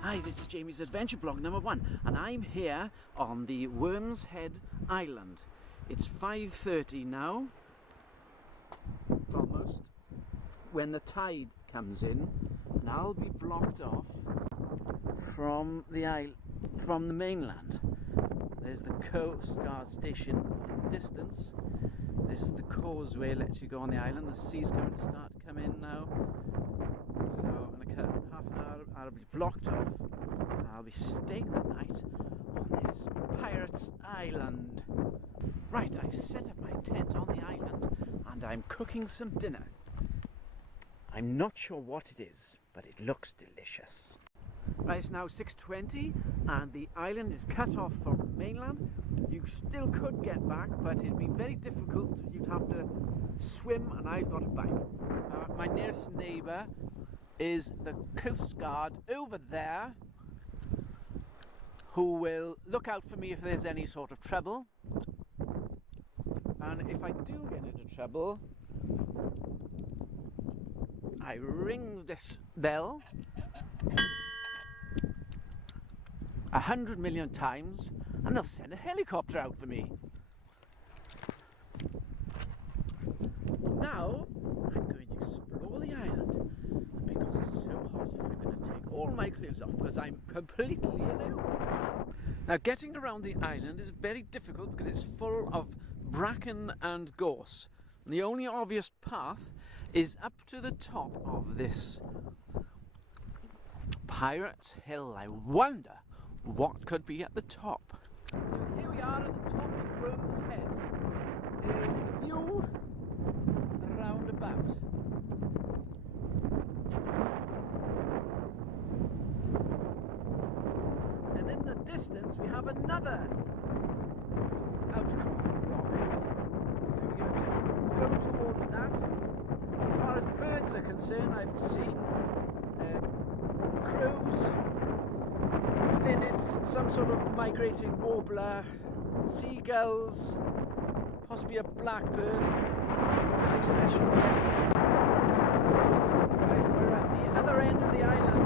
Hi, this is Jamie's Adventure Blog number 1 and I'm here on the Wyrms Head Island. It's 5:30 now, almost, when the tide comes in and I'll be blocked off from the mainland. There's the coastguard station in the distance. This is the causeway, lets you go on the island. The sea's going to start to come in now. So in half an hour I'll be blocked off and I'll be staying the night on this pirate's island. Right, I've set up my tent on the island and I'm cooking some dinner. I'm not sure what it is, but it looks delicious. Right, it's now 6:20 and the island is cut off from the mainland. You still could get back, but it'd be very difficult. You'd have to swim and I've got a bike. My nearest neighbour is the coastguard over there, who will look out for me if there's any sort of trouble. And if I do get into trouble, I ring this bell 100 million times and they'll send a helicopter out for me. Now I'm going to explore the island, and because it's so hot I'm going to take all my clothes off because I'm completely alone. Now getting around the island is very difficult because it's full of bracken and gorse. And the only obvious path is up to the top of this Pirate's Hill. I wonder what could be at the top. So here we are at the top of Wyrms Head. Here's the view round about. And in the distance we have another outcrop of rock. So we're going to go towards that. As far as birds are concerned, I've seen crows, linnets, some sort of migrating warbler, seagulls, possibly a blackbird, and special bird. Right, we're at the other end of the island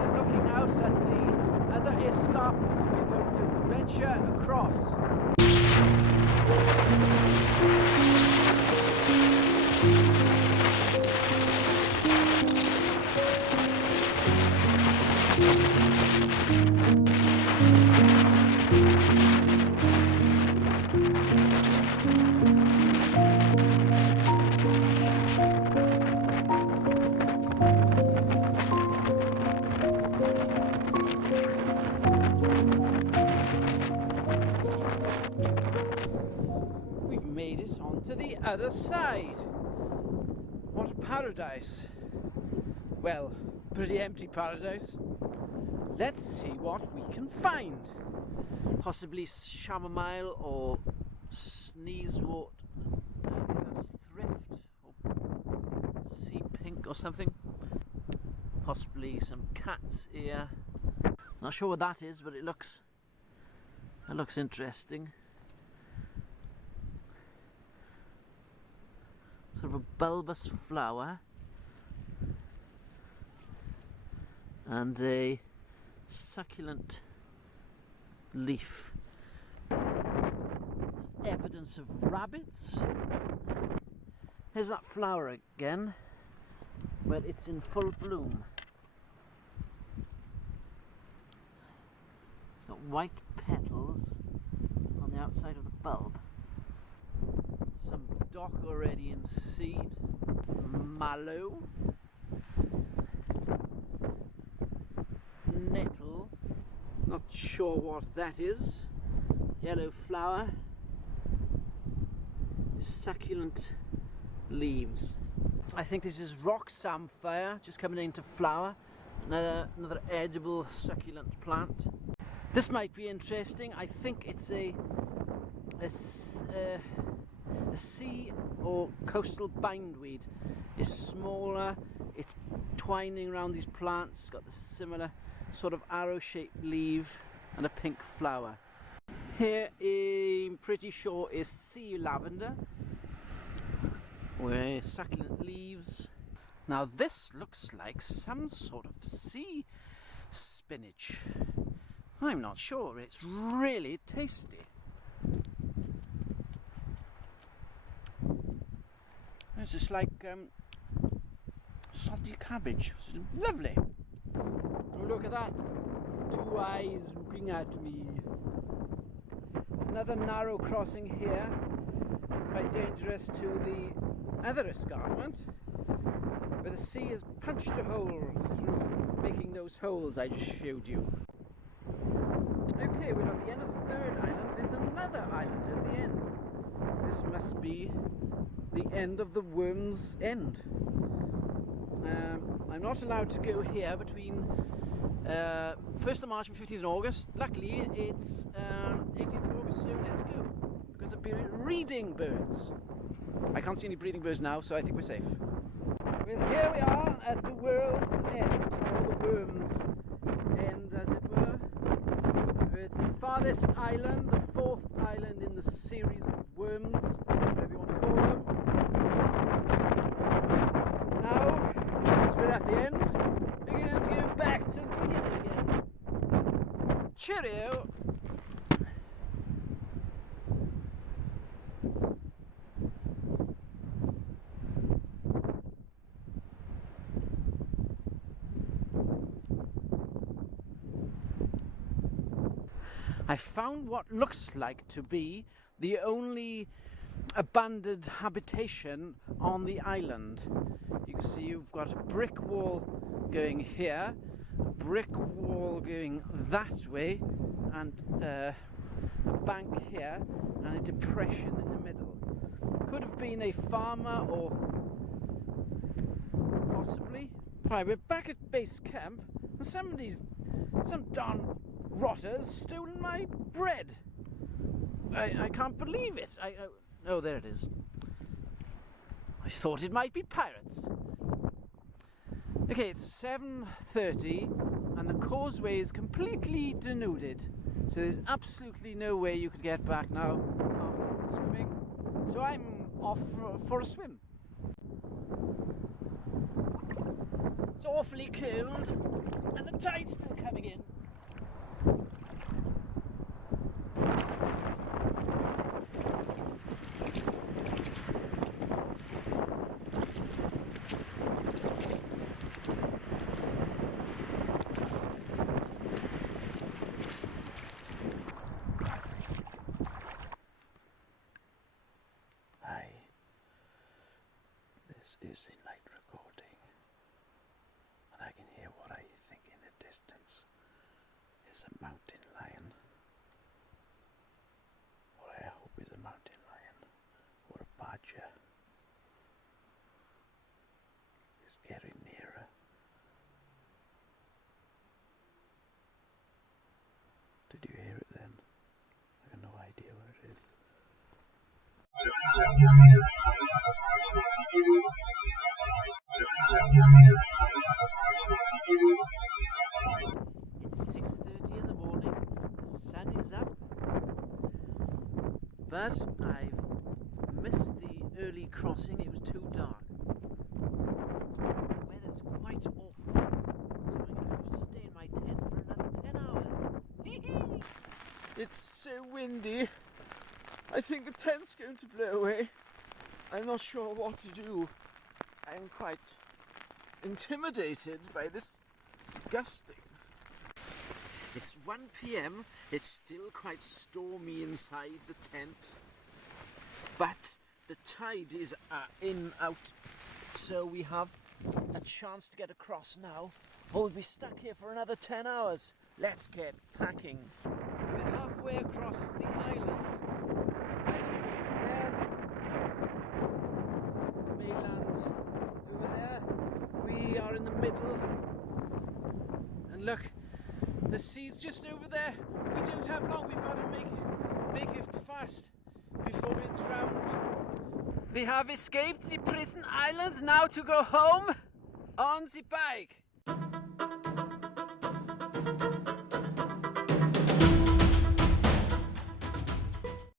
and looking out at the other escarpment. We're going to venture across. Made it onto the other side. What a paradise. Well, pretty empty paradise. Let's see what we can find. Possibly chamomile or sneezewort. I think that's thrift or sea pink or something. Possibly some cat's ear. Not sure what that is, but it looks interesting. Sort of a bulbous flower and a succulent leaf. There's evidence of rabbits. Here's that flower again, but it's in full bloom. It's got white petals on the outside of the bulb. Some dock already in seed, mallow, nettle, not sure what that is, yellow flower, succulent leaves. I think this is rock samphire, just coming into flower, another edible succulent plant. This might be interesting. I think it's a sea or coastal bindweed. It's smaller, it's twining around these plants, it's got the similar sort of arrow-shaped leaf and a pink flower. Here I'm pretty sure is sea lavender with succulent leaves Now this looks like some sort of sea spinach. I'm not sure, it's really tasty. It's just like salty cabbage. It's lovely. Oh, look at that. Two eyes looking at me. There's another narrow crossing here. Quite dangerous to the other escarpment, where the sea has punched a hole through, making those holes I just showed you. Okay, we're at the end of the third island. There's another island at the end. This must be the end of the Wyrms end. I'm not allowed to go here between 1st of March and 15th of August. Luckily it's 18th of August, so let's go. Because of breeding birds. I can't see any breeding birds now, so I think we're safe. Well, here we are at the world's end, or the Wyrms end as it were. With the farthest island, the fourth island in the series of Wyrms, whatever you want to call them. Now, as we're at the end, we're going to go back to the beginning again. Cheerio! I found what looks like to be the only abandoned habitation on the island. You can see you've got a brick wall going here, a brick wall going that way, and a bank here, and a depression in the middle. Could have been a farmer, or possibly. Right, we're back at base camp, and some darn rotters stolen my bread. I can't believe it. Oh, there it is. I thought it might be pirates. Okay, it's 7:30 and the causeway is completely denuded, so there's absolutely no way you could get back now after swimming. So I'm off for a swim. It's awfully cold and the tide's still coming in. This is a night recording, and I can hear what I think in the distance is a mountain lion. What I hope is a mountain lion or a badger. It's getting nearer. Did you hear it then? I have no idea where it is. It's 6:30 in the morning, the sun is up, but I've missed the early crossing, it was too dark. The weather's quite awful, so I'm going to have to stay in my tent for another 10 hours. It's so windy, I think the tent's going to blow away. I'm not sure what to do. I'm quite intimidated by this gusting. It's 1 PM, it's still quite stormy inside the tent, but the tide is in out, so we have a chance to get across now, or we'll be stuck here for another 10 hours. Let's get packing. We're halfway across the island. Mainland's over there. We are in the middle, and look, the sea's just over there. We don't have long. We've got to make it fast before we're drowned. We have escaped the prison island. Now to go home on the bike.